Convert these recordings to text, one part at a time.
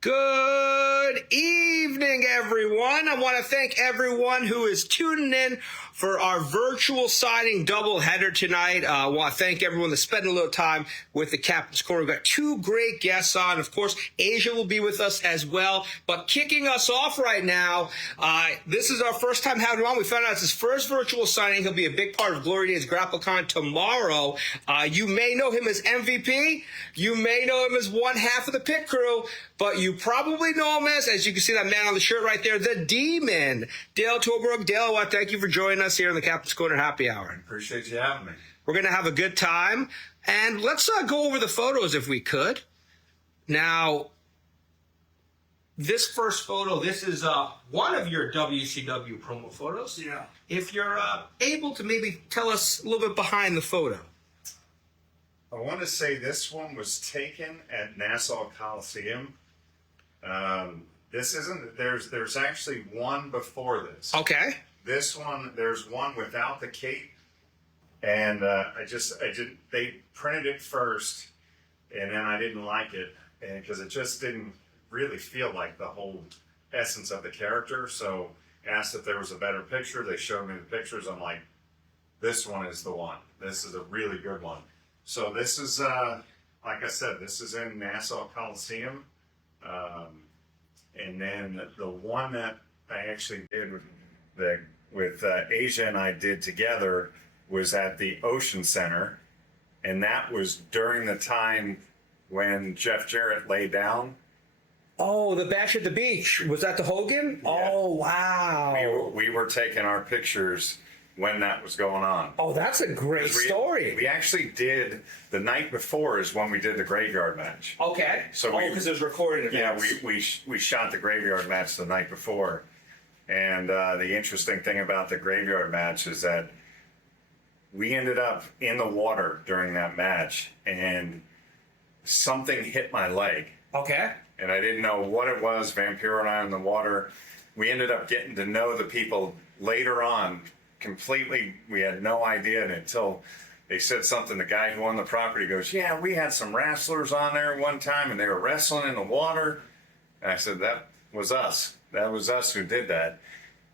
Good evening, everyone. I want to thank everyone who is tuning in for our virtual signing doubleheader tonight. I want to thank everyone that's spending a little time with the Captain's Corner. We've got two great guests on. Of course, Asia will be with us as well. But kicking us off right now, this is our first time having him on. We found out it's his first virtual signing. He'll be a big part of Glory Days GrappleCon tomorrow. You may know him as MVP. You may know him as one half of the pit crew. But you probably know him as you can see that man on the shirt right there, the Demon, Dale Torborg. Dale, I want to thank you for joining us here in the Captain's Corner Happy Hour. Appreciate you having me. We're going to have a good time. And let's go over the photos if we could. Now, this first photo, this is one of your WCW promo photos. Yeah. If you're able to maybe tell us a little bit behind the photo. I want to say this one was taken at Nassau Coliseum. This isn't. There's actually one before this. Okay. This one, there's one without the cape, and they printed it first, and then I didn't like it, and because it just didn't really feel like the whole essence of the character. So asked if there was a better picture. They showed me the pictures. I'm like, this one is the one. This is a really good one. So this is, like I said, this is in Nassau Coliseum. And then the one that I actually did with Asia and I did together was at the Ocean Center. And that was during the time when Jeff Jarrett lay down. Oh, the Bash at the Beach. Was that the Hogan? Yeah. Oh, wow. We were taking our pictures when that was going on. Oh, that's a great story. We actually did, the night before is when we did the graveyard match. Okay. So because it was recorded. Yeah, we shot the graveyard match the night before. And the interesting thing about the graveyard match is that we ended up in the water during that match, and something hit my leg. Okay. And I didn't know what it was. Vampiro and I in the water. We ended up getting to know the people later on completely. We had no idea until they said something. The guy who owned the property goes, yeah, we had some wrestlers on there one time and they were wrestling in the water. And I said, that was us. That was us who did that.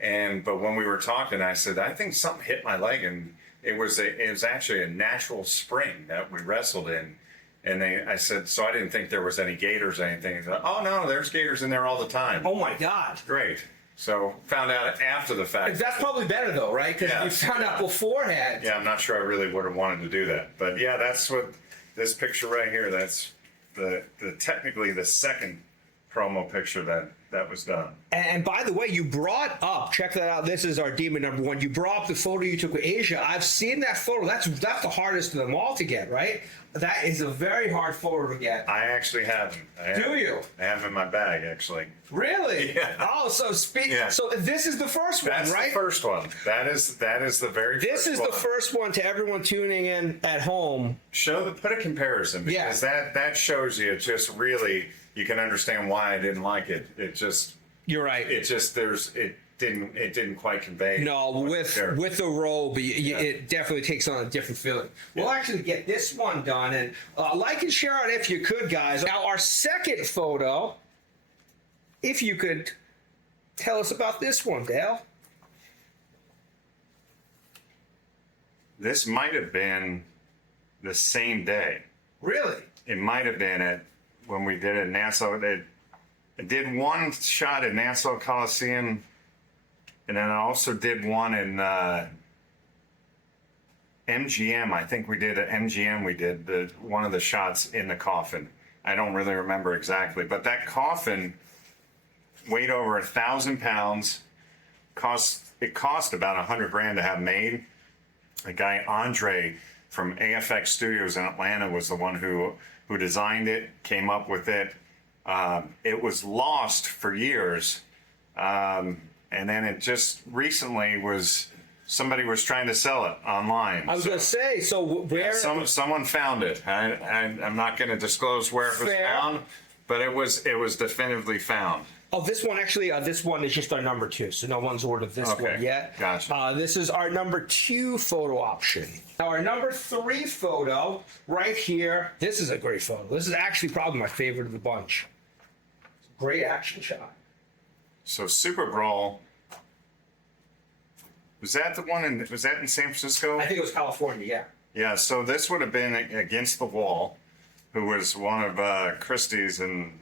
But when we were talking, I said, I think something hit my leg, and it was actually a natural spring that we wrestled in. And I said, so I didn't think there was any gators or anything. He said, oh no, there's gators in there all the time. Oh my God. Great. So found out after the fact. That's probably better though, right? Because you found out beforehand. Yeah, I'm not sure I really would have wanted to do that. But yeah, that's what this picture right here, that's the technically the second promo picture that was done. And by the way, you brought up, check that out, this is our Demon number one. You brought up the photo you took with Asia. I've seen that photo. That's the hardest of them all to get, right? That is a very hard photo to get. I actually have him. Do you? I have him in my bag, actually. Really? Yeah. Oh, so So this is the first one, That's right? the first one. That is the very first one. This is the first one to everyone tuning in at home. Put a comparison, because that shows you just really, you can understand why I didn't like it. It just, you're right. It just, it didn't quite convey. No, with the robe, it definitely takes on a different feeling. We'll actually get this one done, and like and share it if you could, guys. Now, our second photo, if you could tell us about this one, Dale. This might have been the same day. Really? It might have been when we did it in Nassau. I did one shot at Nassau Coliseum, and then I also did one in MGM. I think we did at MGM. We did one of the shots in the coffin. I don't really remember exactly, but that coffin weighed over 1,000 pounds. It cost about $100,000 to have made. A guy, Andre from AFX Studios in Atlanta, was the one who designed it, came up with it. It was lost for years. And then it just recently somebody was trying to sell it online. I was going to say, so where? Someone found it. I'm not going to disclose where it was found, but it was definitively found. Oh, this one actually, this one is just our number 2, so no one's ordered this one yet. Gotcha. This is our number 2 photo option. Now, our number 3 photo right here, this is a great photo. This is actually probably my favorite of the bunch. Great action shot. So Super Brawl, was that in San Francisco? I think it was California, yeah. Yeah, so this would have been Against the Wall, who was one of Christie's in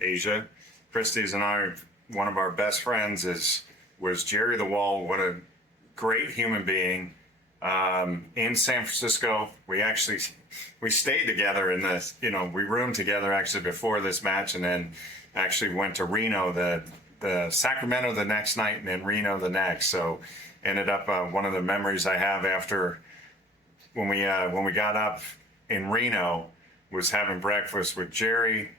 Asia. Christie's and I, one of our best friends was Jerry the Wall. What a great human being. In San Francisco, we stayed together in this, we roomed together actually before this match, and then actually went to Reno, the Sacramento the next night, and then Reno the next. So ended up one of the memories I have after when we got up in Reno was having breakfast with Jerry,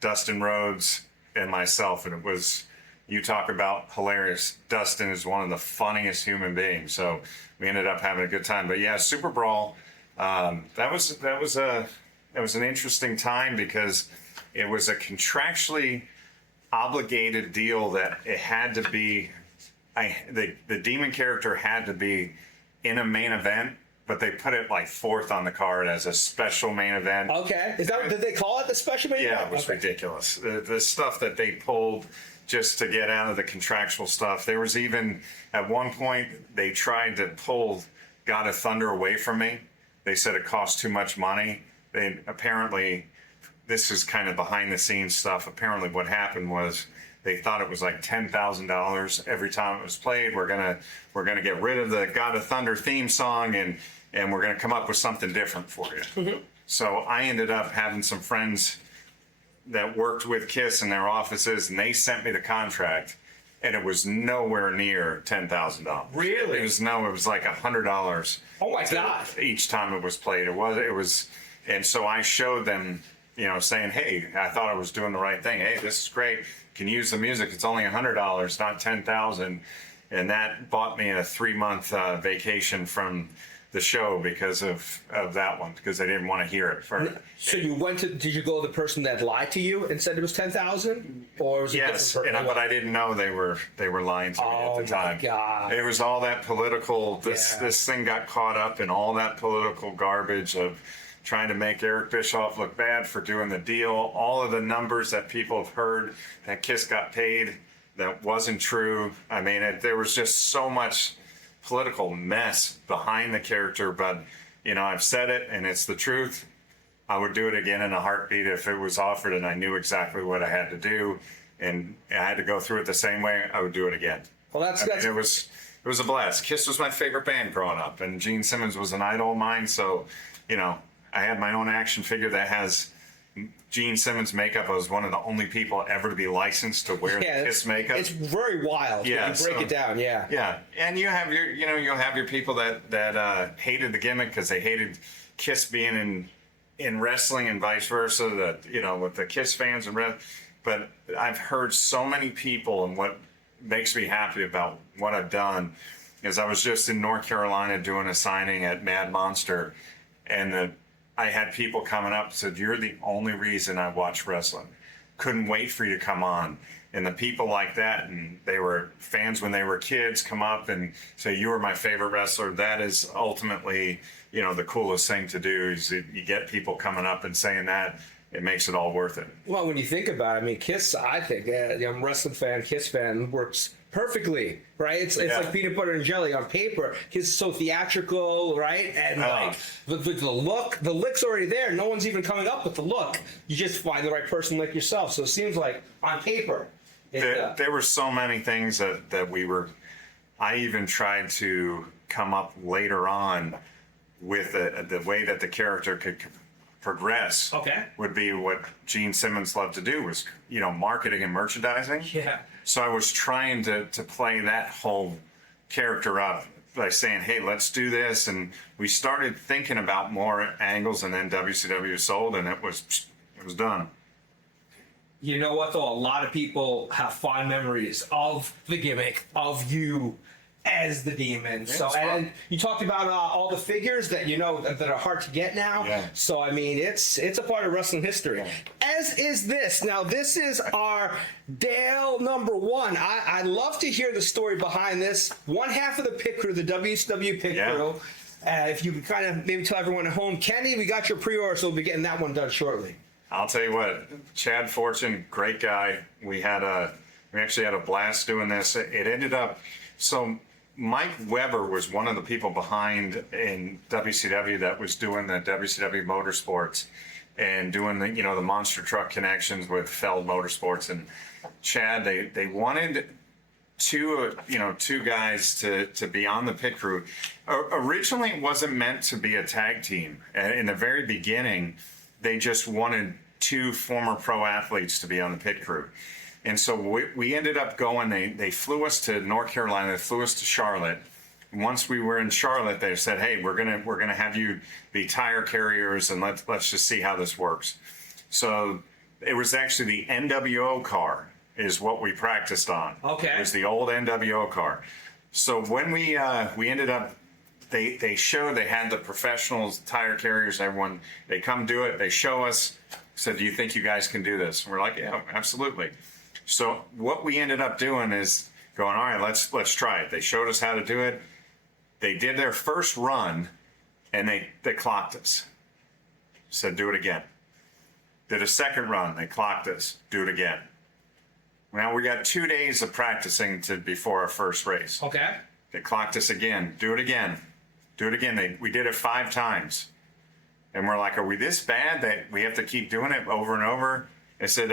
Dustin Rhodes, and myself, and it was, you talk about hilarious. Dustin is one of the funniest human beings, so we ended up having a good time. But yeah, Super Brawl, that was an interesting time because it was a contractually obligated deal that it had to be. The demon character had to be in a main event, but they put it like fourth on the card as a special main event. Okay, did they call it the special main event? Yeah, it was ridiculous. The stuff that they pulled just to get out of the contractual stuff. There was even, at one point, they tried to pull God of Thunder away from me. They said it cost too much money. Apparently, this is kind of behind the scenes stuff. Apparently what happened was they thought it was like $10,000 every time it was played. We're gonna get rid of the God of Thunder theme song and we're gonna come up with something different for you. Mm-hmm. So I ended up having some friends that worked with KISS in their offices, and they sent me the contract, and it was nowhere near $10,000. Really? It was like $100. Oh my God! Each time it was played, it was, and so I showed them, saying, "Hey, I thought I was doing the right thing. Hey, this is great. Can use the music. It's only $100, not $10,000." And that bought me a 3-month vacation from the show because of that one, because they didn't want to hear it. So did you go to the person that lied to you and said it was 10,000, or was it yes? different? But I didn't know they were lying to me at the time. Oh my God! It was all that political. This thing got caught up in all that political garbage of trying to make Eric Bischoff look bad for doing the deal. All of the numbers that people have heard that KISS got paid that wasn't true. I mean, there was just so much political mess behind the character, but I've said it and it's the truth. I would do it again in a heartbeat if it was offered and I knew exactly what I had to do and I had to go through it the same way. I would do it again. Well, it was a blast. KISS was my favorite band growing up, and Gene Simmons was an idol of mine. So I had my own action figure that has Gene Simmons makeup. I was one of the only people ever to be licensed to wear the KISS makeup. It's very wild. Yeah, you break it down. Yeah. Yeah, and you have you'll have your people that hated the gimmick because they hated KISS being in wrestling and vice versa. That with the KISS fans but I've heard so many people, and what makes me happy about what I've done is I was just in North Carolina doing a signing at Mad Monster, and I had people coming up and said, "You're the only reason I watch wrestling. Couldn't wait for you to come on." And the people like that, and they were fans when they were kids, come up and say, "You were my favorite wrestler." That is ultimately, the coolest thing to do is you get people coming up and saying that. It makes it all worth it. Well, when you think about it, KISS, I think, I'm a wrestling fan, KISS fan, works perfectly, right? It's like peanut butter and jelly on paper. KISS is so theatrical, right? And the look, the look's already there. No one's even coming up with the look. You just find the right person like yourself. So it seems like on paper. There were so many things that I even tried to come up later on with the way that the character could progress. Okay. Would be what Gene Simmons loved to do was, marketing and merchandising. Yeah. So I was trying to play that whole character up by saying, "Hey, let's do this." And we started thinking about more angles, and then WCW sold, and it was done. You know what, though? A lot of people have fond memories of the gimmick, of you as the demon. Yeah, and you talked about all the figures that that are hard to get now. Yeah. So I mean, it's a part of wrestling history. Yeah. As is this. Now this is our Dale #1. I'd love to hear the story behind this. One half of the pit crew, the WCW pit crew. If you could kind of maybe tell everyone at home, Kenny, we got your pre-order, so we'll be getting that one done shortly. I'll tell you what, Chad Fortune, great guy. We actually had a blast doing this. It ended up, so Mike Weber was one of the people behind in WCW that was doing the WCW Motorsports and doing the monster truck connections with Feld Motorsports. And Chad, they wanted two guys to be on the pit crew. Originally, it wasn't meant to be a tag team. In the very beginning, they just wanted two former pro athletes to be on the pit crew. And so we ended up going, they flew us to North Carolina, they flew us to Charlotte. Once we were in Charlotte, they said, hey, we're gonna have you be tire carriers, and let's just see how this works. So it was actually the NWO car is what we practiced on. Okay. It was the old NWO car. So when we ended up, they had the professionals, tire carriers, everyone, they come do it, they show us, said, do you think you guys can do this? And we're like, yeah, absolutely. So what we ended up doing is going, all right, let's try it. They showed us how to do it. They did their first run, and they clocked us. Said, do it again. Did a second run, they clocked us. Do it again. Now we got 2 days of practicing before our first race. Okay. They clocked us again. Do it again. Do it again. We did it 5 times. And we're like, are we this bad that we have to keep doing it over and over? They said,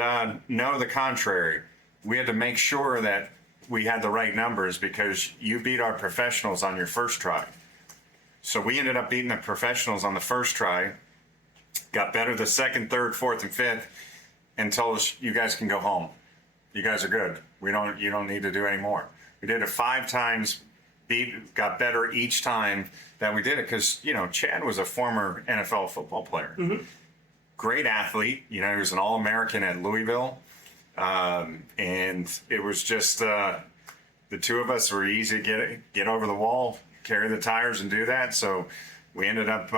no, the contrary. We had to make sure that we had the right numbers because you beat our professionals on your first try. So we ended up beating the professionals on the first try, got better the second, third, fourth, and fifth, and told us, you guys can go home. You guys are good. You don't need to do any more. We did it 5 times, got better each time that we did it because, Chad was a former NFL football player. Mm-hmm. Great athlete. He was an All-American at Louisville. And it was just the two of us were easy to get over the wall, carry the tires, and do that. So we ended up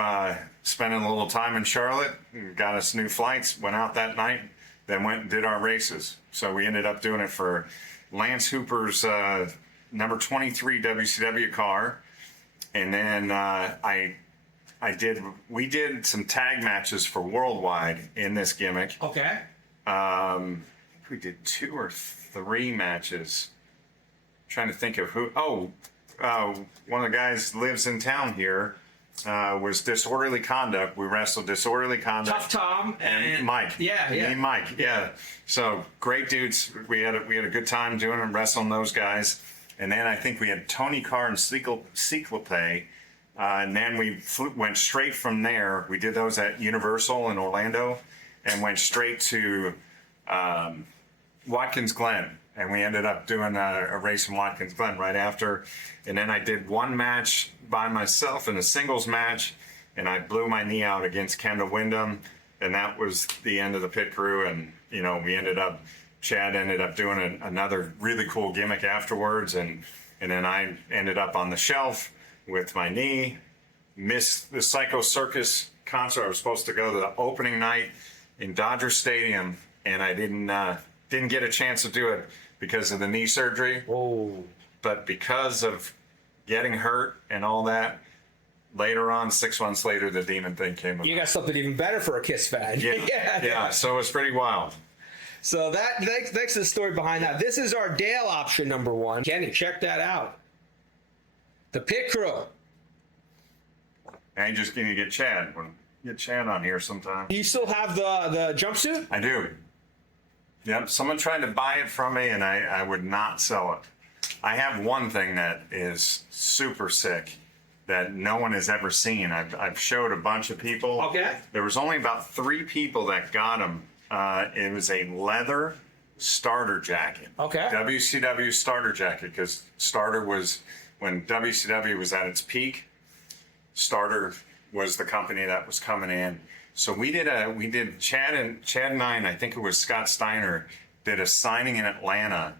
spending a little time in Charlotte, got us new flights, went out that night, then went and did our races. So we ended up doing it for Lance Hooper's number 23 WCW car. And then we did some tag matches for Worldwide in this gimmick. Okay. We did 2 or 3 matches. I'm trying to think of who. One of the guys lives in town here. Was Disorderly Conduct. We wrestled Disorderly Conduct. Tough Tom and Mike. Yeah. Me and Mike. Yeah. So great dudes. We had a good time doing and wrestling those guys. And then I think we had Tony Carr and Cyclope. And then we went straight from there. We did those at Universal in Orlando, and went straight to Watkins Glen, and we ended up doing a race in Watkins Glen right after. And then I did one match by myself in a singles match, and I blew my knee out against Kendall Windham, and that was the end of the pit crew. And Chad ended up doing another really cool gimmick afterwards, and then I ended up on the shelf with my knee, missed the Psycho Circus concert. I was supposed to go to the opening night in Dodger Stadium, and I didn't get a chance to do it because of the knee surgery. Oh. But because of getting hurt and all that, later on, 6 months later, the Demon thing came about. You got something even better for a Kiss fan. Yeah. So it was pretty wild. So thanks to the story behind that. This is our Dale option number 1. Kenny, check that out. The pit crew. And just going to get Chad. Get Chad on here sometime. Do you still have the jumpsuit? I do. Yep. Someone tried to buy it from me, and I would not sell it. I have one thing that is super sick that no one has ever seen. I've showed a bunch of people. Okay. There was only about 3 people that got them. It was a leather starter jacket. Okay. WCW starter jacket, because starter was when WCW was at its peak. Starter was the company that was coming in. So we did Chad and I think it was Scott Steiner, did a signing in Atlanta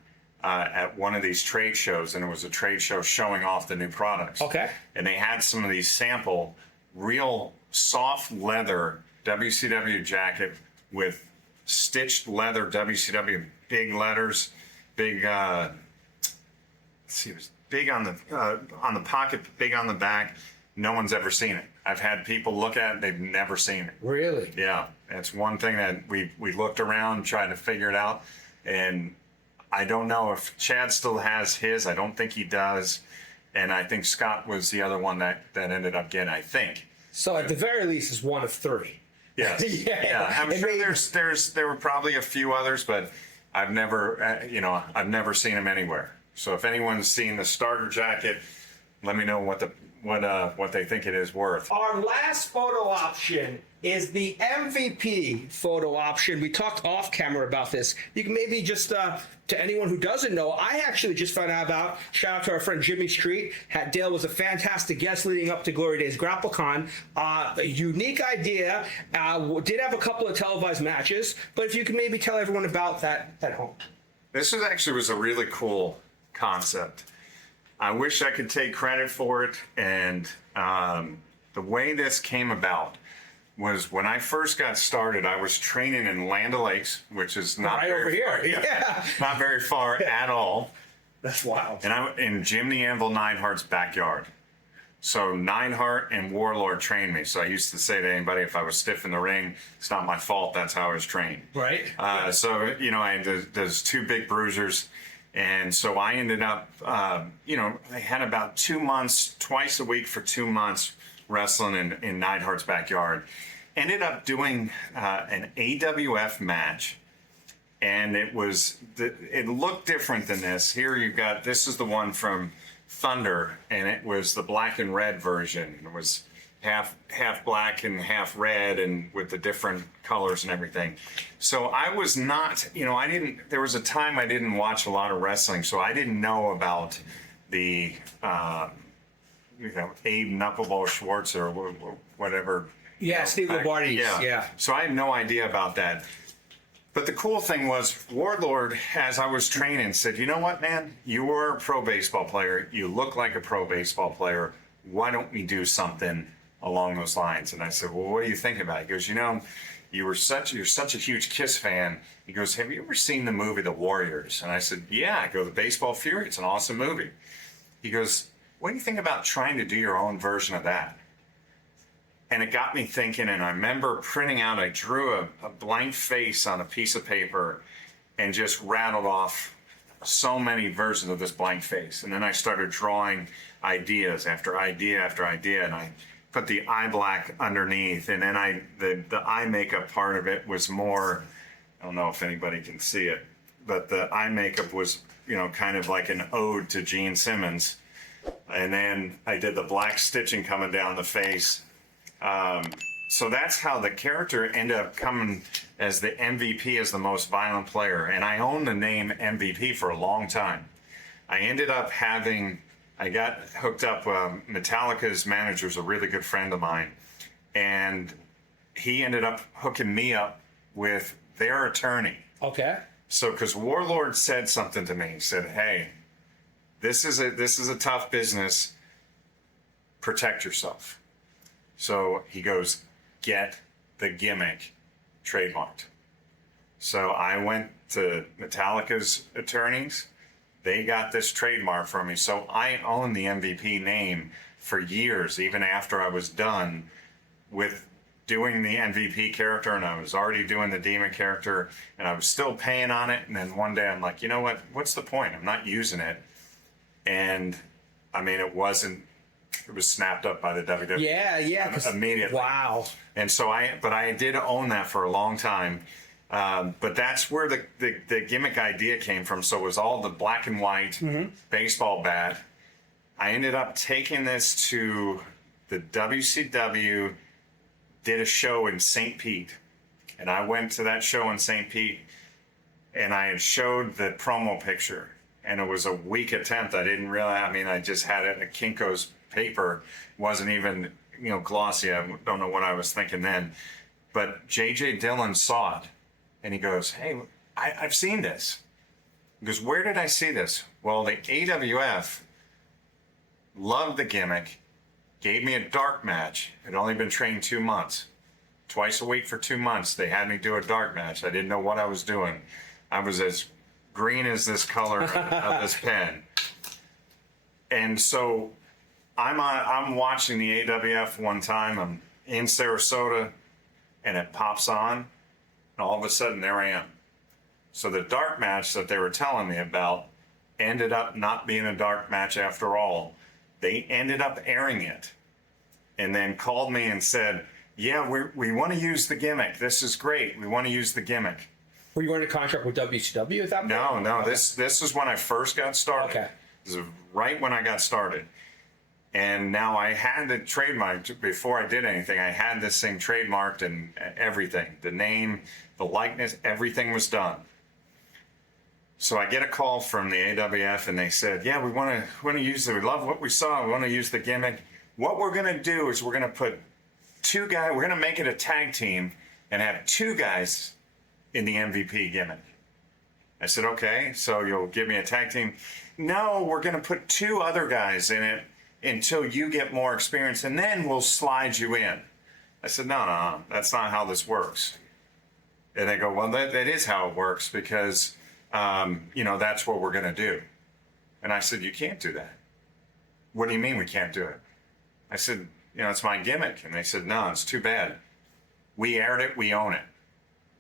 at one of these trade shows, and it was a trade show showing off the new products. Okay. And they had some of these sample real soft leather WCW jacket with stitched leather WCW, big letters, big let's see, it was big on the pocket, big on the back, no one's ever seen it. I've had people look at it, they've never seen it. Really? Yeah, it's one thing that we looked around trying to figure it out, and I don't know if Chad still has his. I don't think he does, and I think Scott was the other one that ended up getting. I think. So at the very least, it's one of three. Yes. Yeah. I'm sure there were probably a few others, but I've never I've never seen them anywhere. So if anyone's seen the starter jacket, let me know what they think it is worth. Our last photo option is the MVP photo option. We talked off camera about this. You can maybe just, to anyone who doesn't know, I actually just found out about, shout out to our friend Jimmy Street. Dale was a fantastic guest leading up to Glory Days GrappleCon. A unique idea, did have a couple of televised matches, but if you could maybe tell everyone about that at home. This was a really cool concept. I wish I could take credit for it, and the way this came about was when I first got started, I was training in Land O'Lakes, which is not right very over here. far, Yeah. not very far at all. That's wild. And I'm in Jim the Anvil Neidhart's backyard. So Neidhart and Warlord trained me. So I used to say to anybody, if I was stiff in the ring, it's not my fault. That's how I was trained. Right. So there's two big bruisers. And so I ended up, I had about 2 months, twice a week for 2 months, wrestling in Neidhart's backyard. Ended up doing an AWF match, and it looked different than this. Here you've got, this is the one from Thunder, and it was the black and red version. It was half black and half red, and with the different colors and everything. So I was not, there was a time I didn't watch a lot of wrestling, so I didn't know about the, Abe Knuckleball Schwartz or whatever. Yeah, Steve Lombardi. Yeah. So I had no idea about that. But the cool thing was, Warlord, as I was training, said, you know what, man? You are a pro baseball player. You look like a pro baseball player. Why don't we do something along those lines? And I said, well, what do you think about it? He goes, you're such a huge Kiss fan. He goes, have you ever seen the movie The Warriors? And I said, yeah. I go, The Baseball Fury. It's an awesome movie. He goes, what do you think about trying to do your own version of that? And it got me thinking, and I remember printing out, I drew a blank face on a piece of paper and just rattled off so many versions of this blank face. And then I started drawing ideas after idea after idea, and I put the eye black underneath, and then the eye makeup part of it was more, I don't know if anybody can see it, but the eye makeup was, kind of like an ode to Gene Simmons. And then I did the black stitching coming down the face. So that's how the character ended up coming as the MVP, as the most violent player. And I owned the name MVP for a long time. I ended up I got hooked up, Metallica's manager's a really good friend of mine. And he ended up hooking me up with their attorney. Okay. So, because Warlord said something to me, he said, hey, this is a tough business. Protect yourself. So he goes, get the gimmick trademarked. So I went to Metallica's attorneys. They got this trademark from me. So I owned the MVP name for years, even after I was done with doing the MVP character, and I was already doing the demon character, and I was still paying on it. And then one day I'm like, you know what? What's the point? I'm not using it. And I mean, it was snapped up by the WWE. Yeah. Immediately. Wow. And so I did own that for a long time. But that's where the gimmick idea came from. So it was all the black and white baseball bat. I ended up taking this to the WCW, did a show in St. Pete. And I went to that show in St. Pete, and I had showed the promo picture. And it was a weak attempt. I didn't realize, I just had it in a Kinko's paper. It wasn't even, glossy. I don't know what I was thinking then. But J.J. Dillon saw it, and he goes, hey, I've seen this. He goes, where did I see this? Well, the AWF loved the gimmick, gave me a dark match. I'd only been trained 2 months. Twice a week for 2 months, they had me do a dark match. I didn't know what I was doing. I was as green as this color of this pen. And so I'm watching the AWF one time. I'm in Sarasota, and it pops on, and all of a sudden there I am. So the dark match that they were telling me about ended up not being a dark match after all. They ended up airing it, and then called me and said, "Yeah, we want to use the gimmick. This is great. We want to use the gimmick." Were you under contract with WCW at that point? No. This is when I first got started. Okay. This is right when I got started. And now I had the trademark before I did anything. I had this thing trademarked and everything. The name, the likeness, everything was done. So I get a call from the AWF and they said, "Yeah, we want to use it. We love what we saw. We want to use the gimmick. What we're going to do is we're going to put two guys, we're going to make it a tag team and have two guys in the MVP gimmick." I said, "Okay, so you'll give me a tag team?" "No, we're going to put two other guys in it until you get more experience, and then we'll slide you in." I said, no, that's not how this works. And they go, "Well, that is how it works because, that's what we're going to do." And I said, "You can't do that." "What do you mean we can't do it?" I said, "It's my gimmick." And they said, "No, it's too bad. We aired it, we own it."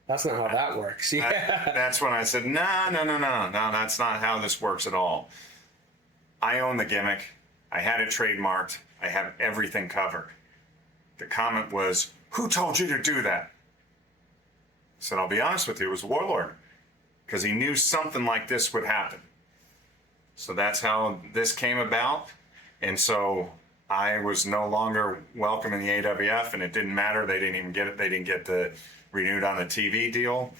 That's not how that works. Yeah. That's when I said, no, that's not how this works at all. I own the gimmick. I had it trademarked. I have everything covered. The comment was, "Who told you to do that?" I said, "I'll be honest with you, it was Warlord, because he knew something like this would happen." So that's how this came about. And so I was no longer welcome in the AWF, and it didn't matter. They didn't even get it. They didn't get the renewed on the TV deal.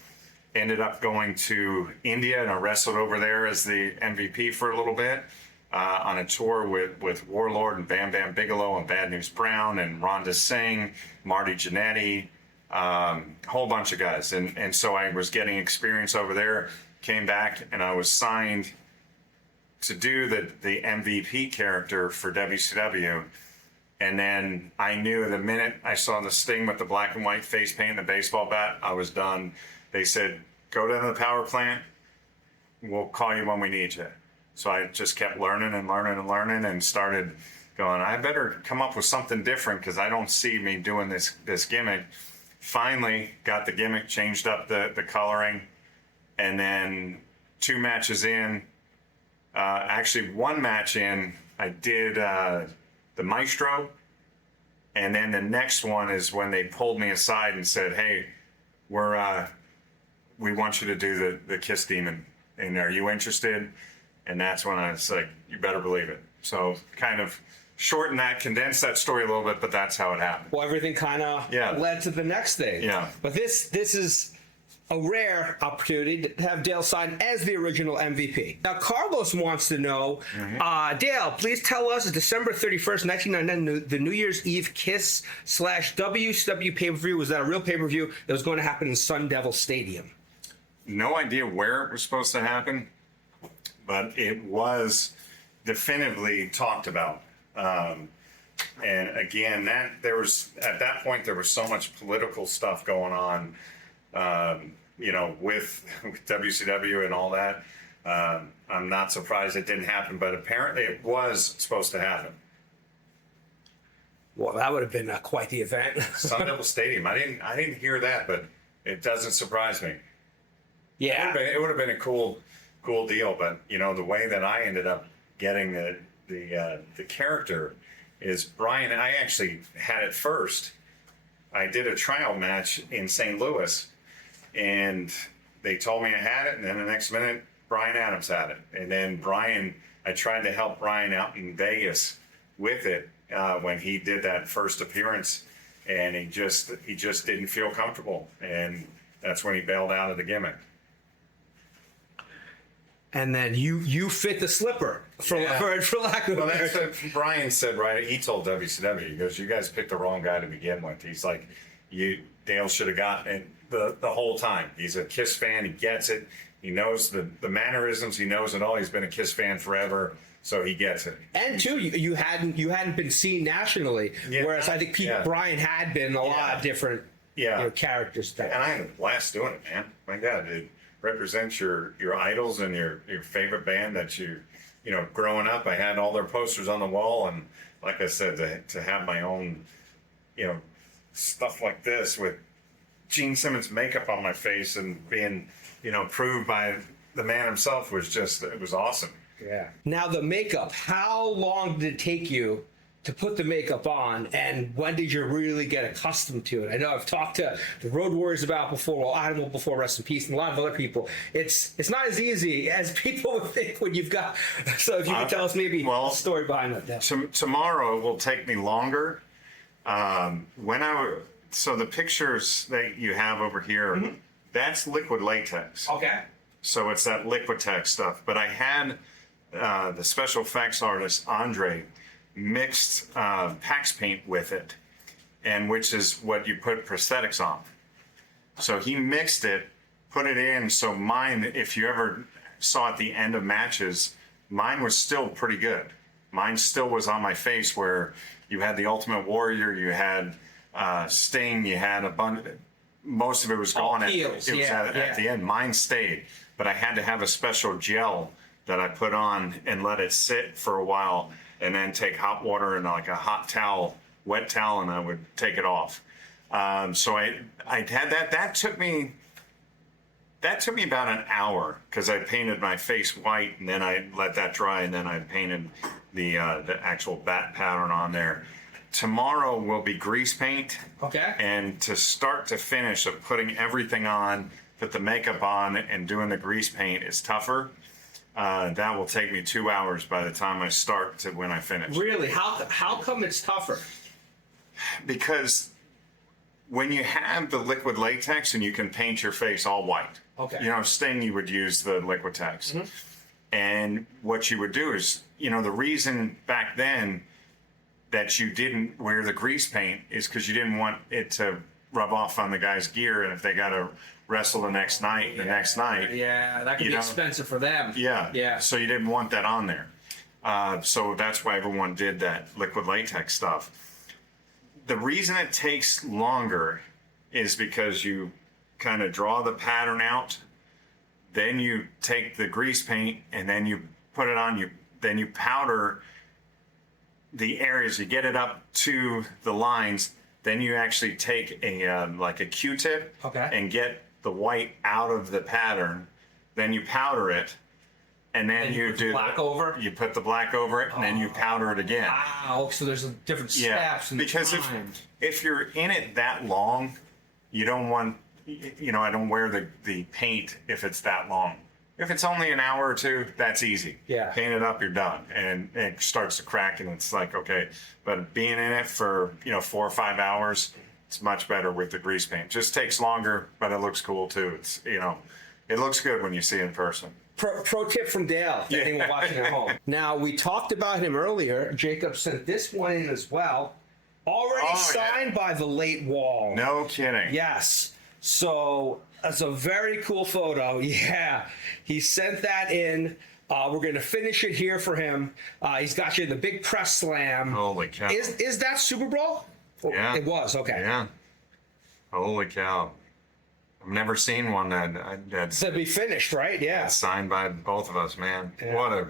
Ended up going to India, and I wrestled over there as the MVP for a little bit. On a tour with Warlord and Bam Bam Bigelow and Bad News Brown and Rhonda Singh, Marty Jannetty, whole bunch of guys. And so I was getting experience over there, came back, and I was signed to do the MVP character for WCW. And then I knew the minute I saw the Sting with the black and white face paint and the baseball bat, I was done. They said, "Go down to the power plant. We'll call you when we need you." So I just kept learning and started going, I better come up with something different because I don't see me doing this gimmick. Finally got the gimmick, changed up the coloring, and then 2 matches in, actually 1 match in, I did the Maestro, and then the next one is when they pulled me aside and said, "Hey, we want you to do the Kiss Demon, and are you interested?" And that's when I was like, "You better believe it." So kind of shorten that, condense that story a little bit, but that's how it happened. Well, everything kind of led to the next thing. Yeah. But this is a rare opportunity to have Dale signed as the original MVP. Now, Carlos wants to know, Dale, please tell us, December 31st, 1999, the New Year's Eve Kiss/WCW pay-per-view, was that a real pay-per-view that was going to happen in Sun Devil Stadium? No idea where it was supposed to happen, but it was definitively talked about. And again, at that point, there was so much political stuff going on, with WCW and all that. I'm not surprised it didn't happen, but apparently it was supposed to happen. Well, that would have been quite the event. Sun Devil Stadium. I didn't hear that, but it doesn't surprise me. Yeah. It would have been a cool deal, but the way that I ended up getting the character is Brian. I actually had it first. I did a trial match in St. Louis, and they told me I had it, and then the next minute, Brian Adams had it. And then I tried to help Brian out in Vegas with it when he did that first appearance, and he just didn't feel comfortable, and that's when he bailed out of the gimmick. And then you fit the slipper, for lack of a better that's what Brian said, right? He told WCW, he goes, "You guys picked the wrong guy to begin with." He's like, Dale should have gotten it the whole time. He's a Kiss fan. He gets it. He knows the mannerisms. He knows it all. He's been a Kiss fan forever, so he gets it. And too, you hadn't been seen nationally, whereas I think Brian had been a lot of different characters. And I had a blast doing it, man. My God, it represents your idols and your favorite band that you growing up, I had all their posters on the wall, and like I said, to have my own, stuff like this with Gene Simmons makeup on my face and being, approved by the man himself it was awesome. Yeah. Now the makeup, how long did it take you to put the makeup on, and when did you really get accustomed to it? I know I've talked to the Road Warriors about before, well, Animal before, rest in peace, and a lot of other people. It's not as easy as people would think when you've got. So if you could tell us maybe the story behind that. Tomorrow will take me longer. So the pictures that you have over here, that's liquid latex. Okay. So it's that Liquitex stuff. But I had the special effects artist Andre mixed Pax paint with it, and which is what you put prosthetics on. So he mixed it, put it in. So mine, if you ever saw at the end of matches, mine was still pretty good. Mine still was on my face, where you had the Ultimate Warrior, you had Sting, you had a bunch. Most of it was gone at the end. Mine stayed, but I had to have a special gel that I put on and let it sit for a while, and then take hot water and like a hot towel, wet towel, and I would take it off. So I had that. That took me about an hour, because I painted my face white, and then I let that dry, and then I painted the actual bat pattern on there. Tomorrow will be grease paint. Okay. And to start to finish of putting everything on, put the makeup on, and doing the grease paint is tougher. That will take me 2 hours by the time I start to when I finish. Really? How come it's tougher? Because when you have the liquid latex and you can paint your face all white. Okay. Sting, you would use the Liquitex. And what you would do is, the reason back then that you didn't wear the grease paint is because you didn't want it to rub off on the guy's gear, and if they got to wrestle the next night, yeah, that could be expensive for them. Yeah. So you didn't want that on there. So that's why everyone did that liquid latex stuff. The reason it takes longer is because you kind of draw the pattern out, then you take the grease paint, and then you put it on. Then you powder the areas. You get it up to the lines. Then you actually take like a Q-tip and get the white out of the pattern. Then you powder it, and then you do black over. You put the black over it, and then you powder it again. Wow! So there's different steps. Because if you're in it that long, you don't want. I don't wear the paint if it's that long. If it's only an hour or two, that's easy. Yeah. Paint it up, you're done. And it starts to crack, and it's like, okay. But being in it for, 4 or 5 hours, it's much better with the grease paint. Just takes longer, but it looks cool too. It's, it looks good when you see it in person. Pro tip from Dale, for anyone watching at home. Now, we talked about him earlier. Jacob sent this one in as well. Already signed by the late Wall. No kidding. Yes. So that's a very cool photo. Yeah. He sent that in. We're going to finish it here for him. He's got you in the big press slam. Holy cow. Is that Super Bowl? Yeah. It was. Okay. Yeah. Holy cow. I've never seen one that's To be finished, right? Yeah. signed by both of us, man. Yeah.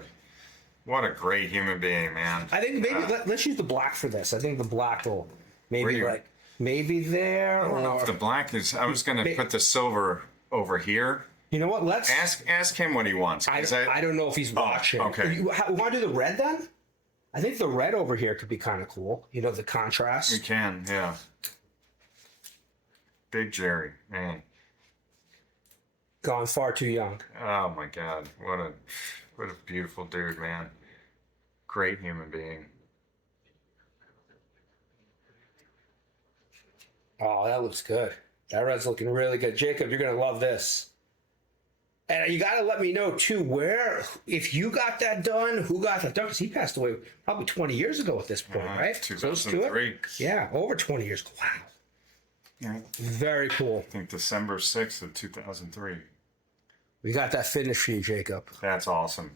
What a great human being, man. I think maybe let's use the black for this. I think the black will maybe maybe there. I don't know if the black is. I was going to put the silver over here. You know what? Let's ask him what he wants. I don't know if he's watching. Okay. You want to do the red then? I think the red over here could be kind of cool. The contrast. We can, yeah. Big Jerry, man. Gone far too young. Oh my God, what a beautiful dude, man. Great human being. Oh, that looks good. That red's looking really good. Jacob, you're going to love this. And you got to let me know, too, if you got that done, who got that done? Because he passed away probably 20 years ago at this point, right? 2003. Yeah, over 20 years. Wow. Yeah. Very cool. I think December 6th of 2003. We got that finish for you, Jacob. That's awesome.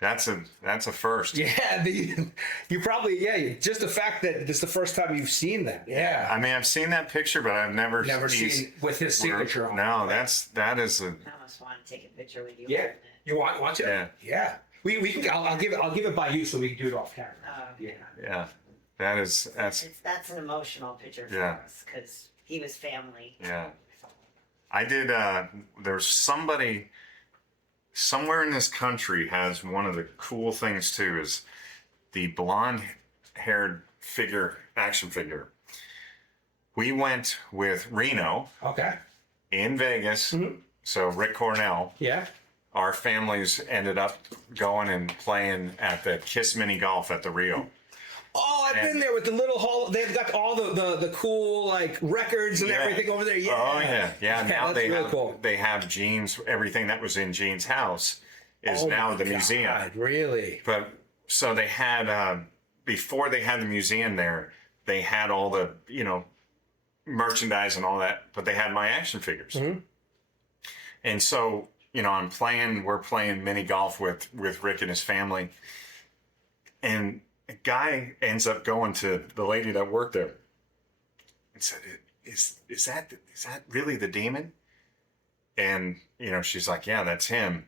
That's a first. Yeah, you probably, just the fact that this is the first time you've seen that. Yeah. I mean, I've seen that picture, but I've never seen with his signature on it. No, that is a. I almost want to take a picture with you. Yeah. You want to? Yeah. Yeah. We can. I'll give it by you so we can do it off camera. Yeah. That's That's an emotional picture for Yeah. us because he was family. yeah. I did. There's somebody somewhere in this country has one of the cool things too is the blonde-haired action figure. We went with Reno Okay. in Vegas. So Rick Cornell. Yeah. Our families ended up going and playing at the Kiss Mini Golf at the Rio. Oh, I've been there with the little hall. They've got all the cool like records and everything over there. Yeah. Oh yeah. Now that's really cool. they have Gene's, everything that was in Gene's house is now the museum. Really? But so they had before they had the museum there, they had all the merchandise and all that, but they had my action figures. And so we're playing mini golf with Rick and his family, and a guy ends up going to the lady that worked there and said, is that really the demon? And she's like, yeah, that's him.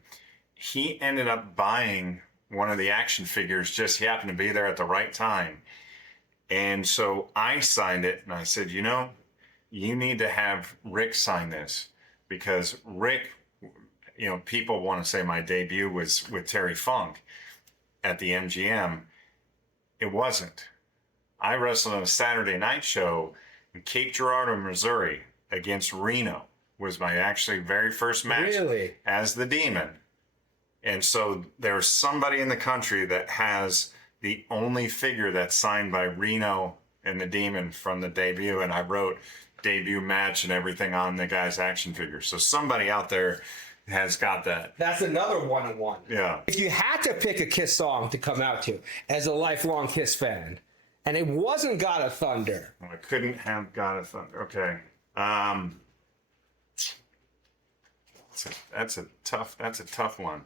He ended up buying one of the action figures, just he happened to be there at the right time. And so I signed it, and I said, you need to have Rick sign this, because Rick, people want to say my debut was with Terry Funk at the MGM. It wasn't. I wrestled on a Saturday night show in Cape Girardeau, Missouri against Reno. Was my actually very first match as the Demon. And so there's somebody in the country that has the only figure that's signed by Reno and the Demon from the debut. And I wrote debut match and everything on the guy's action figure. So somebody out there has got that. That's another one-on-one. Yeah. If you had to pick a Kiss song to come out to as a lifelong Kiss fan, and it wasn't God of Thunder. Well, I couldn't have God of Thunder. Okay. That's a tough one.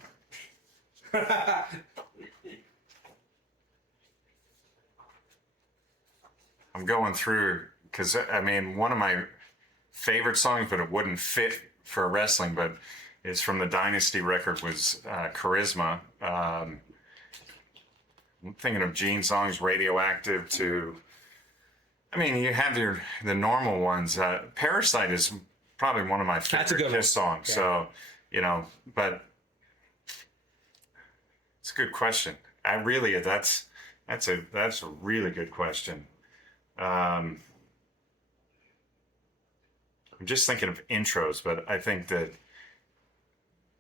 I'm going through because one of my favorite songs, but it wouldn't fit for wrestling, but it's from the Dynasty record, was Charisma. I'm thinking of Gene songs, Radioactive to, you have the normal ones. Parasite is probably one of my favorite Kiss songs. Yeah. So, but it's a good question. That's a really good question. I'm just thinking of intros, but I think that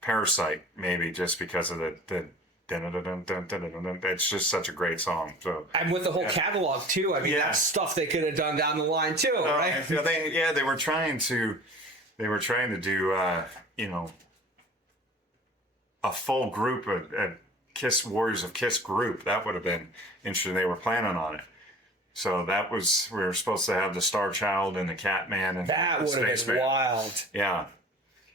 Parasite, maybe just because of the it's just such a great song. So, and with the whole catalog too. That's stuff they could have done down the line too, right? They were trying to do a full group of Kiss Warriors of Kiss group. That would have been interesting. They were planning on it. So we were supposed to have the Star Child and the Catman, and that would have been wild. Yeah.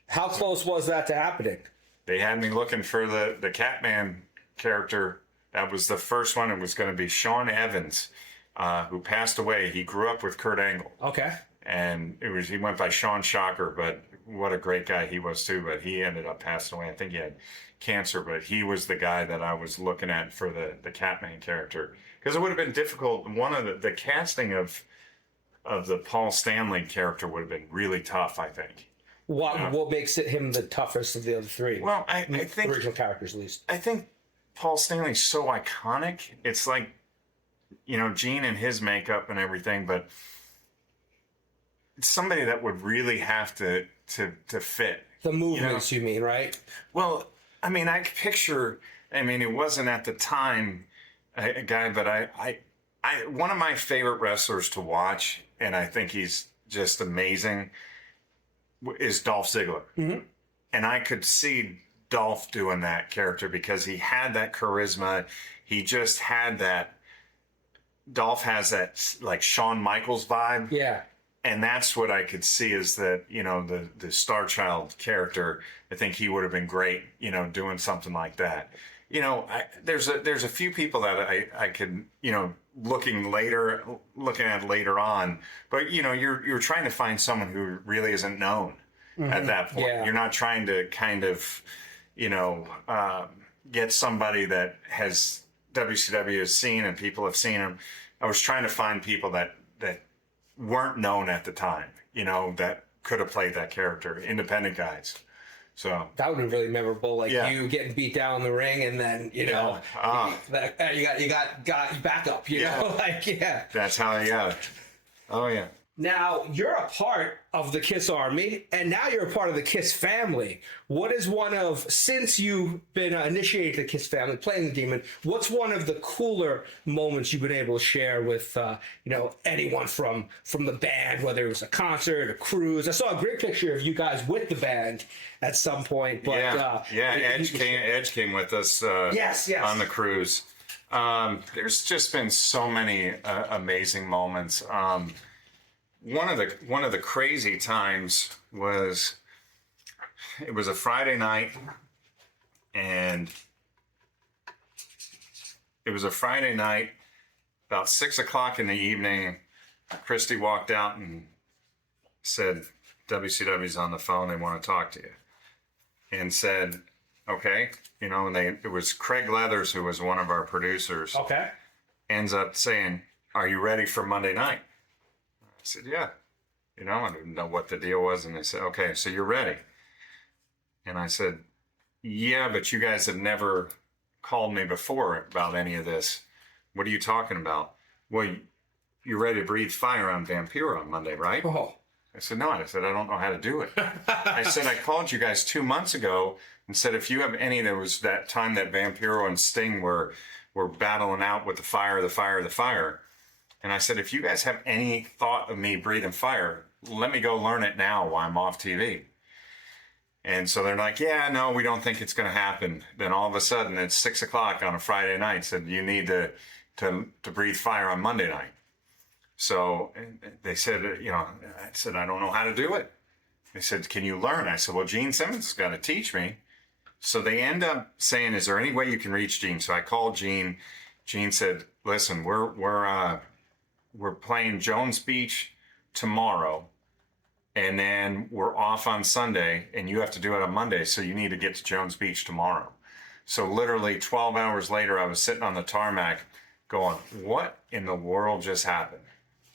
How close was that to happening? They had me looking for the Catman character. That was the first one. It was going to be Sean Evans, who passed away. He grew up with Kurt Angle. Okay. And he went by Sean Shocker, but what a great guy he was too. But he ended up passing away. I think he had cancer, but he was the guy that I was looking at for the Catman character. Because it would have been difficult. One of the casting of the Paul Stanley character would have been really tough, I think. What makes him the toughest of the other three? Well, I think original characters, at least. I think Paul Stanley's so iconic. It's like, Gene and his makeup and everything, but it's somebody that would really have to fit. The movements, you mean, right? Well, I picture. It wasn't at the time a guy, but I one of my favorite wrestlers to watch, and I think he's just amazing, is Dolph Ziggler. Mm-hmm. And I could see Dolph doing that character because he had that charisma. He just had that. Dolph has that like Shawn Michaels vibe. Yeah. And that's what I could see is that, the Star Child character. I think he would have been great, doing something like that. There's a few people that I could, looking at later on, but you're trying to find someone who really isn't known at that point. Yeah. You're not trying to kind of, get somebody that has WCW has seen and people have seen him. I was trying to find people that weren't known at the time, that could have played that character, independent guys. So That would have been really memorable, like Yeah. you getting beat down in the ring, and then you got backup. You know, that's how I got it. Oh yeah. Now you're a part of the Kiss Army, and now you're a part of the Kiss family. What is since you've been initiated to the Kiss family, playing the Demon? What's one of the cooler moments you've been able to share with anyone from the band, whether it was a concert, a cruise? I saw a great picture of you guys with the band at some point. But Edge came with us. Yes. On the cruise. There's just been so many amazing moments. One of the crazy times was it was a Friday night, and it was a Friday night about 6:00 in the evening. Christy walked out and said, "WCW's on the phone. They want to talk to you," and said, "Okay," and it was Craig Leathers, who was one of our producers. Okay. Ends up saying, "Are you ready for Monday night?" I said, "Yeah." I didn't know what the deal was. And they said, "Okay, so you're ready." And I said, "Yeah, but you guys have never called me before about any of this. What are you talking about?" "Well, you're ready to breathe fire on Vampiro on Monday, right?" Oh. I said, "No." I said, "I don't know how to do it." I said, "I called you guys 2 months ago and said, if you have any," there was that time that Vampiro and Sting were battling out with the fire. And I said, "If you guys have any thought of me breathing fire, let me go learn it now while I'm off TV." And so they're like, "Yeah, no, we don't think it's going to happen." Then all of a sudden, it's 6:00 on a Friday night. Said, "You need to breathe fire on Monday night." So they said, I said, "I don't know how to do it." They said, "Can you learn?" I said, "Well, Gene Simmons has got to teach me." So they end up saying, "Is there any way you can reach Gene?" So I called Gene. Gene said, "Listen, we're playing Jones Beach tomorrow, and then we're off on Sunday, and you have to do it on Monday, so you need to get to Jones Beach tomorrow." So literally 12 hours later, I was sitting on the tarmac going, "What in the world just happened?"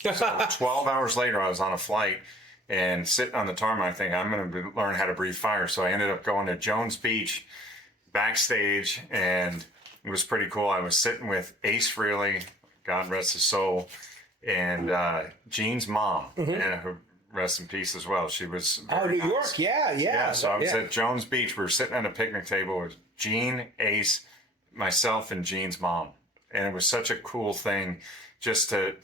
So 12 hours later, I was on a flight and sitting on the tarmac thinking, I'm going to learn how to breathe fire. So I ended up going to Jones Beach backstage, and it was pretty cool. I was sitting with Ace Frehley, God rest his soul, and Gene's mom, and who rest in peace as well. She was New York, yeah. Yeah, so I was at Jones Beach. We were sitting at a picnic table with Gene, Ace, myself, and Gene's mom, and it was such a cool thing just to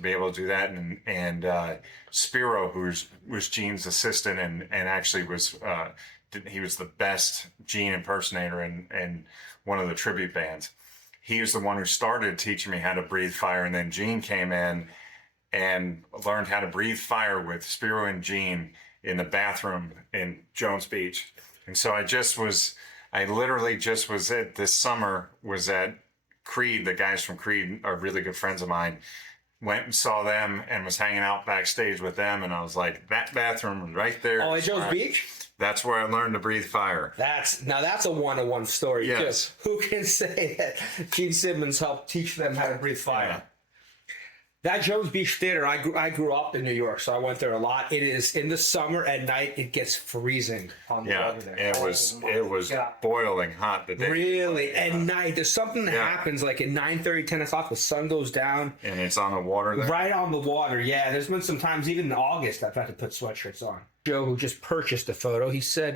be able to do that. And Spiro, who was Gene's assistant, and actually he was the best Gene impersonator in one of the tribute bands. He was the one who started teaching me how to breathe fire, and then Gene came in and learned how to breathe fire with Spiro and Gene in the bathroom in Jones Beach. And so I literally just was this summer was at Creed. The guys from Creed are really good friends of mine. Went and saw them and was hanging out backstage with them. And I was like, that bathroom was right there. Oh, at Jones Beach? That's where I learned to breathe fire. That's a one-on-one story, yes. too. Who can say that Gene Simmons helped teach them how to breathe fire? Yeah. That Jones Beach Theater, I grew up in New York, so I went there a lot. It is in the summer at night, it gets freezing on the water there. It was boiling hot the day. Really? At night, there's something that happens like at 9:30, 10 o'clock, the sun goes down. And it's on the water there? Right on the water, yeah. There's been some times, even in August, I've had to put sweatshirts on. Joe, who just purchased the photo, he said,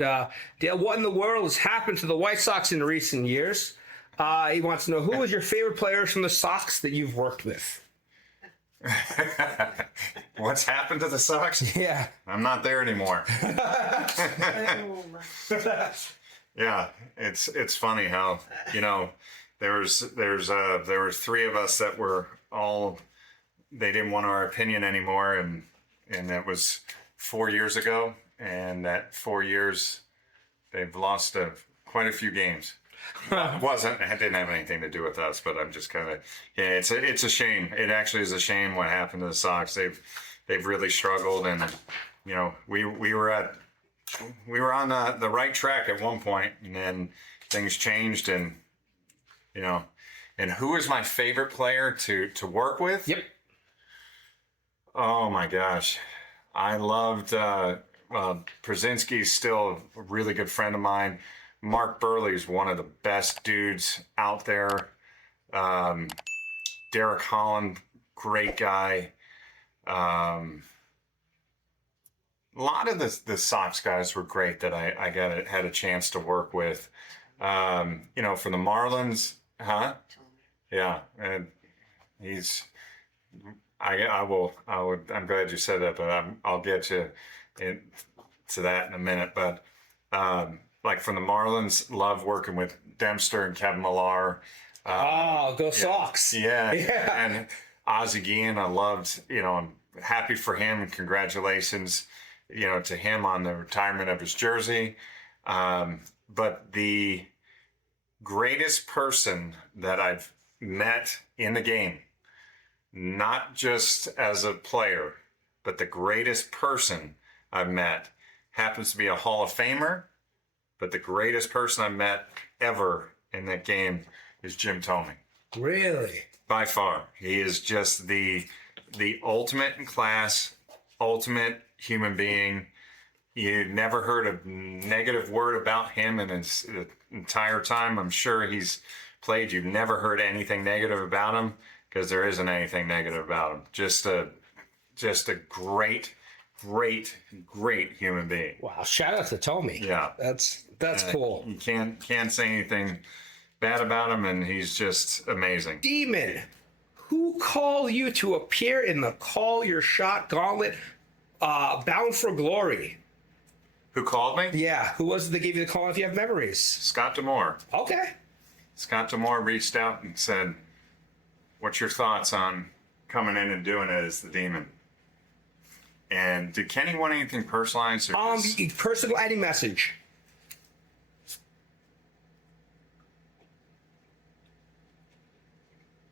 Dale, what in the world has happened to the White Sox in recent years? He wants to know, who was your favorite players from the Sox that you've worked with? What's happened to the Sox? Yeah. I'm not there anymore. Yeah, it's funny how, there were three of us that were all, they didn't want our opinion anymore, and that was 4 years ago, and that 4 years they've lost quite a few games. It didn't have anything to do with us, but I'm just kind of, it's a shame. It actually is a shame what happened to the Sox. They've really struggled, and we were on the right track at one point, and then things changed, and and who is my favorite player to work with? Yep. Oh my gosh, I loved Brzezinski's still a really good friend of mine. Mark Burley's one of the best dudes out there. Derek Holland, great guy. A lot of the Sox guys were great that I had a chance to work with. For the Marlins, huh? Yeah, and I'm glad you said that, but I'll get you to that in a minute. But like from the Marlins, love working with Dempster and Kevin Millar. Go Sox. Yeah. And Ozzie Guillen, I loved, I'm happy for him, and congratulations, to him on the retirement of his jersey. But the greatest person that I've met in the game, not just as a player, but the greatest person I've met, happens to be a Hall of Famer, but the greatest person I've met ever in that game is Jim Thome. Really? By far. He is just the ultimate in class, ultimate human being. You never heard a negative word about him in his entire time. I'm sure he's played. You've never heard anything negative about him, because there isn't anything negative about him. Just a great human being. Wow! Shout out to Tommy. Yeah, that's cool. You can't say anything bad about him, and he's just amazing. Demon, who called you to appear in the Call Your Shot Gauntlet, Bound for Glory? Who called me? Yeah, who was it that gave you the call if you have memories? Scott Demore. Okay. Scott Demore reached out and said, "What's your thoughts on coming in and doing it as the Demon?" And did Kenny want anything personalized? Or Personal any message.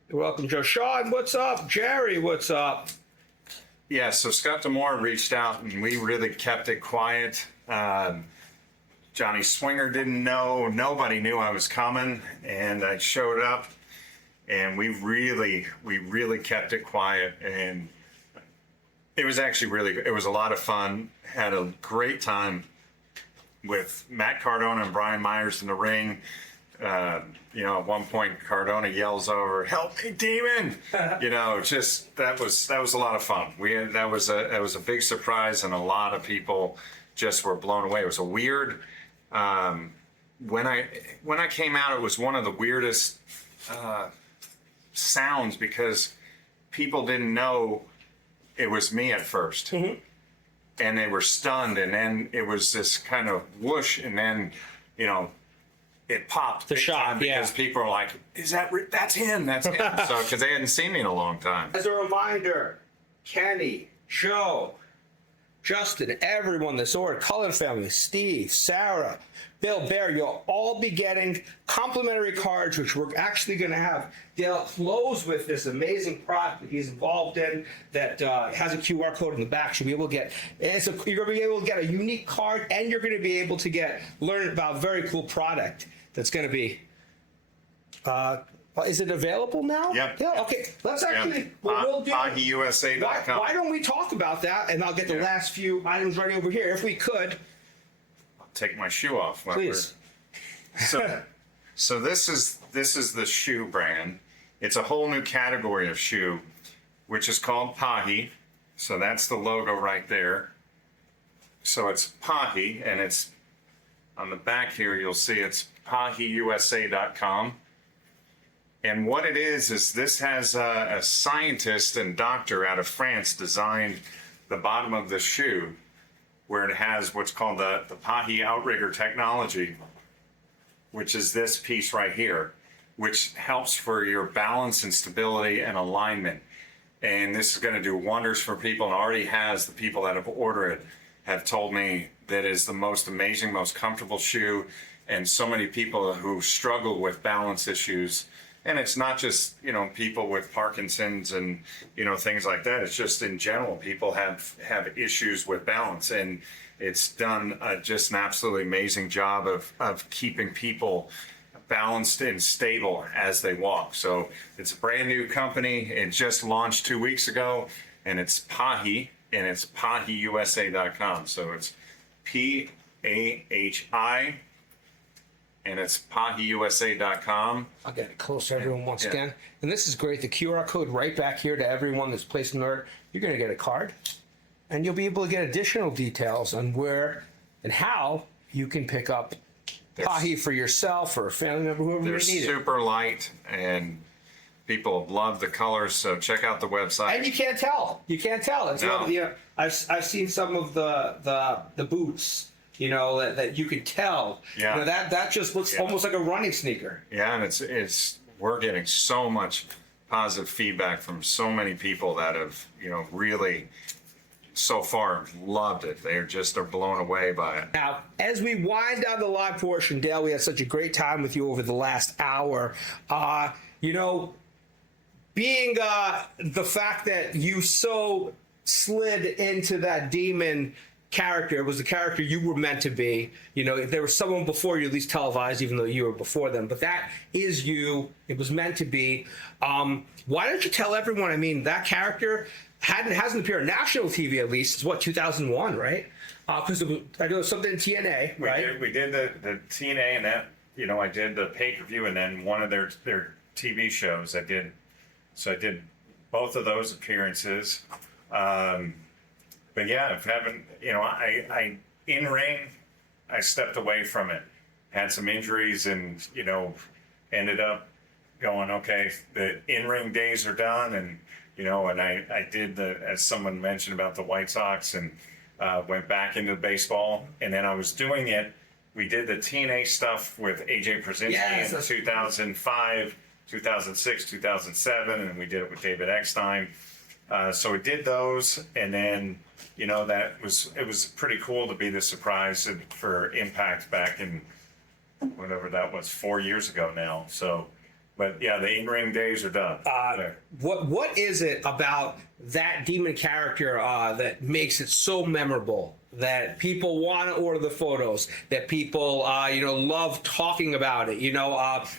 You're welcome, Joe. Sean, what's up? Jerry, what's up? Yeah, so Scott Demore reached out, and we really kept it quiet. Johnny Swinger didn't know. Nobody knew I was coming, and I showed up, and we really kept it quiet, and it was actually really good. It was a lot of fun. Had a great time with Matt Cardona and Brian Myers in the ring. At one point Cardona yells over, "Help me, Demon!" Just that was a lot of fun. That was a big surprise, and a lot of people just were blown away. It was a weird. When I came out, it was one of the weirdest sounds, because people didn't know it was me at first, and they were stunned, and then it was this kind of whoosh, and then it popped the shot because people are like, that's him. So because they hadn't seen me in a long time. As a reminder, Kenny, Joe, Justin, everyone, the Sword, Cullen family, Steve, Sarah, Bill, Bear, you'll all be getting complimentary cards, which we're actually going to have Dale close with this amazing product that he's involved in that has a QR code in the back. You'll be able to get, you're going to be able to get a unique card, and you're going to be able to learn about a very cool product that's going to be. Is it available now? Yep. Yeah. Okay. Let's actually. What we'll do. PahiUSA.com. Why don't we talk about that, and I'll get the last few items right over here, if we could. I'll take my shoe off. Please. So this is the shoe brand. It's a whole new category of shoe, which is called Pahi. So that's the logo right there. So it's Pahi, and it's on the back here. You'll see it's PahiUSA.com. And what it is this has a scientist and doctor out of France designed the bottom of the shoe, where it has what's called the Pahi Outrigger technology, which is this piece right here, which helps for your balance and stability and alignment. And this is going to do wonders for people, and already has. The people that have ordered it have told me that is the most amazing, most comfortable shoe. And so many people who struggle with balance issues. And it's not just, people with Parkinson's and, things like that. It's just in general, people have issues with balance. And it's done just an absolutely amazing job of keeping people balanced and stable as they walk. So it's a brand new company. It just launched 2 weeks ago, and it's Pahi, and it's PahiUSA.com. So it's PAHI, and it's PahiUSA.com. I'll get it closer, everyone, once again. And this is great. The QR code right back here to everyone that's placed an order. You're going to get a card, and you'll be able to get additional details on where and how you can pick up Pahi for yourself or a family member, whoever They're you need it. super light, and people love the colors. So check out the website. And you can't tell. You can't tell. It's No. I've seen some of the boots, that you could tell. Yeah. That just looks almost like a running sneaker. Yeah, and it's we're getting so much positive feedback from so many people that have really so far loved it. They're blown away by it. Now, as we wind down the live portion, Dale, we had such a great time with you over the last hour. Being the fact that you so slid into that demon character, it was the character you were meant to be. If there was someone before you, at least televised, even though you were before them, but that is you. It was meant to be. Why don't you tell everyone? I mean, that character hasn't appeared on national TV, at least. It's 2001, right? Because I know it was something in TNA, right? We did the TNA, and that I did the pay-per-view, and then one of their TV shows I did. So I did both of those appearances. But yeah, I in ring, I stepped away from it, had some injuries, and ended up going, okay, the in ring days are done, and and I did as someone mentioned about the White Sox, and went back into baseball, and then I was doing it. We did the TNA stuff with AJ Przinsky in 2005, 2006, 2007, and we did it with David Eckstein. So we did those, and then it was pretty cool to be the surprise for Impact back in whatever that was 4 years ago now. So, but yeah, the in-ring days are done. What is it about that demon character that makes it so memorable, that people want to order the photos, that people love talking about it?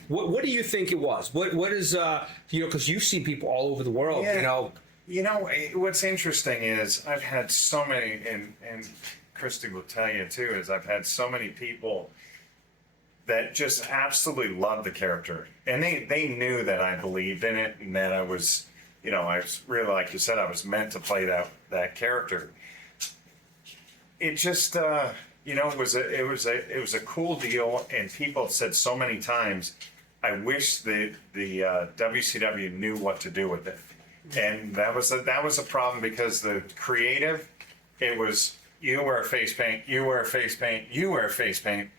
What do you think it was? What is because you've seen people all over the world. What's interesting is I've had so many, and Christy will tell you too, is I've had so many people that just absolutely love the character, and they knew that I believed in it, and that I was, I was really, like you said, I was meant to play that character. It just, it was a cool deal, and people have said so many times, I wish the WCW knew what to do with it, and that was a problem, because the creative, it was you wear face paint, you wear face paint, you wear face paint.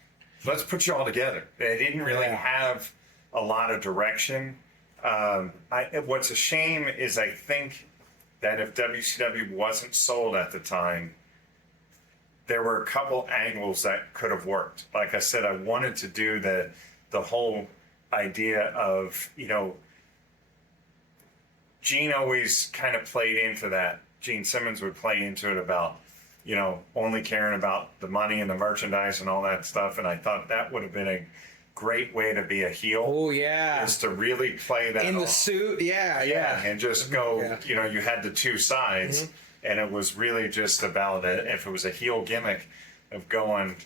Let's put you all together. They didn't really have a lot of direction. What's a shame is I think that if WCW wasn't sold at the time, there were a couple angles that could have worked. Like I said, I wanted to do the whole idea of, Gene always kind of played into that. Gene Simmons would play into it about, only caring about the money and the merchandise and all that stuff. And I thought that would have been a great way to be a heel. Oh, yeah. Is to really play that in the off. Suit. Yeah. And just go, you had the two sides, and it was really just about it. If it was a heel gimmick of going,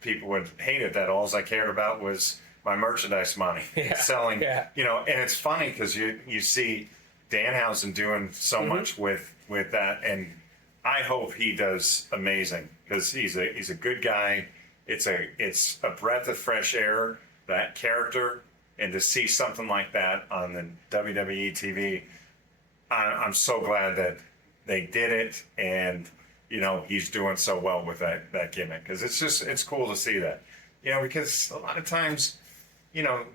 people would hate it that all I cared about was my merchandise money, selling, and it's funny because you see Danhausen doing so much with that, and I hope he does amazing, because he's a good guy. It's a breath of fresh air, that character, and to see something like that on the WWE TV, I'm so glad that they did it, and he's doing so well with that gimmick, because it's cool to see that, because a lot of times,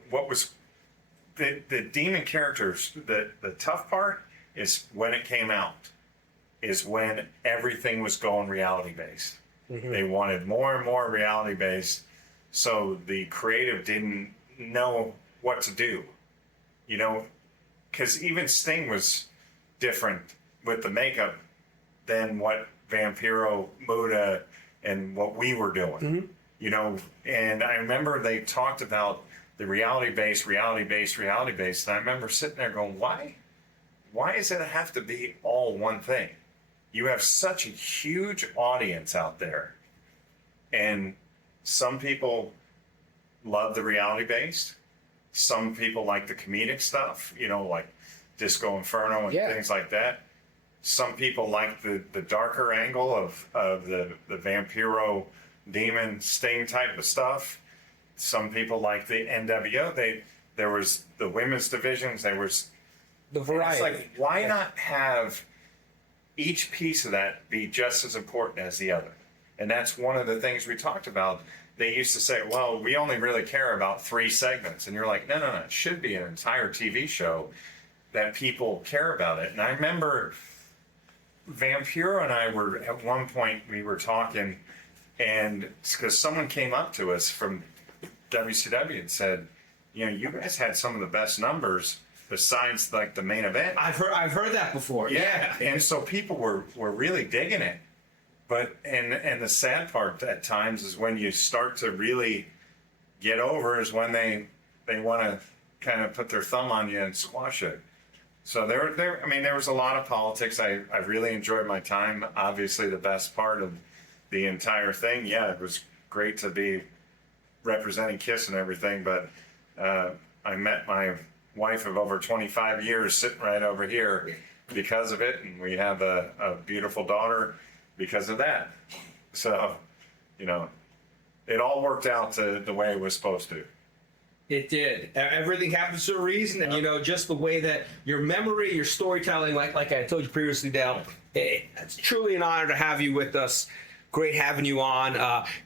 what was the demon characters, the tough part is when it came out, is when everything was going reality based. They wanted more and more reality based, so the creative didn't know what to do, because even Sting was different with the makeup than what Vampiro, Muda, and what we were doing. You know, and I remember they talked about the reality base, and I remember sitting there going, why does it have to be all one thing? You have such a huge audience out there, and some people love the reality based. Some people like the comedic stuff, you know, like Disco Inferno and things like that. Some people like the darker angle of the Vampiro demon Sting type of stuff. Some people like the NWO. There was the women's divisions. There was The variety. It's like, why not have each piece of that be just as important as the other? And that's one of the things we talked about. They used to say, well, we only really care about 3 segments. And you're like, no, it should be an entire TV show that people care about it. And I remember Vampiro and I were, at one point, we were talking, and because someone came up to us from WCW and said, you know, you guys had some of the best numbers besides like the main event. I've heard that before. Yeah. And so people were really digging it. But and the sad part at times is when you start to really get over is when they want to kind of put their thumb on you and squash it. So there was a lot of politics. I really enjoyed my time. Obviously the best part of the entire thing, it was great to be representing KISS and everything, but I met my wife of over 25 years sitting right over here because of it, and we have a beautiful daughter because of that. So, you know, it all worked out to the way it was supposed to. It did. Everything happens for a reason, and you know, just the way that your memory, your storytelling, like I told you previously, Dale, it's truly an honor to have you with us. Great having you on.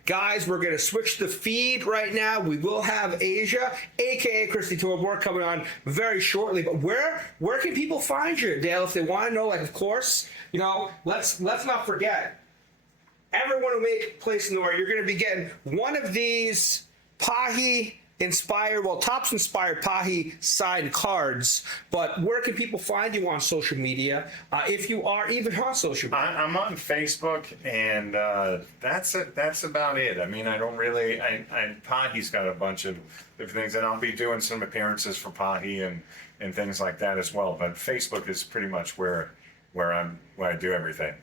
Guys, we're going to switch the feed right now. We will have Asia, a.k.a. Christy Torborg, coming on very shortly. But where can people find you, Dale, if they want to know? Like, of course, you know, let's not forget, everyone who makes Place North, you're going to be getting one of these Tops inspired Pahi signed cards. But where can people find you on social media, if you are even on social media? I'm on Facebook, and that's it. That's about it. I mean, I don't really. Pahi's got a bunch of different things, and I'll be doing some appearances for Pahi and things like that as well. But Facebook is pretty much where I do everything.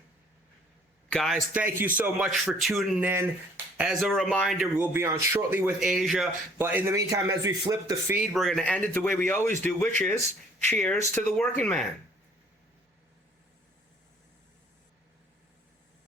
Guys, thank you so much for tuning in. As a reminder, we'll be on shortly with Asia. But in the meantime, as we flip the feed, we're going to end it the way we always do, which is cheers to the working man.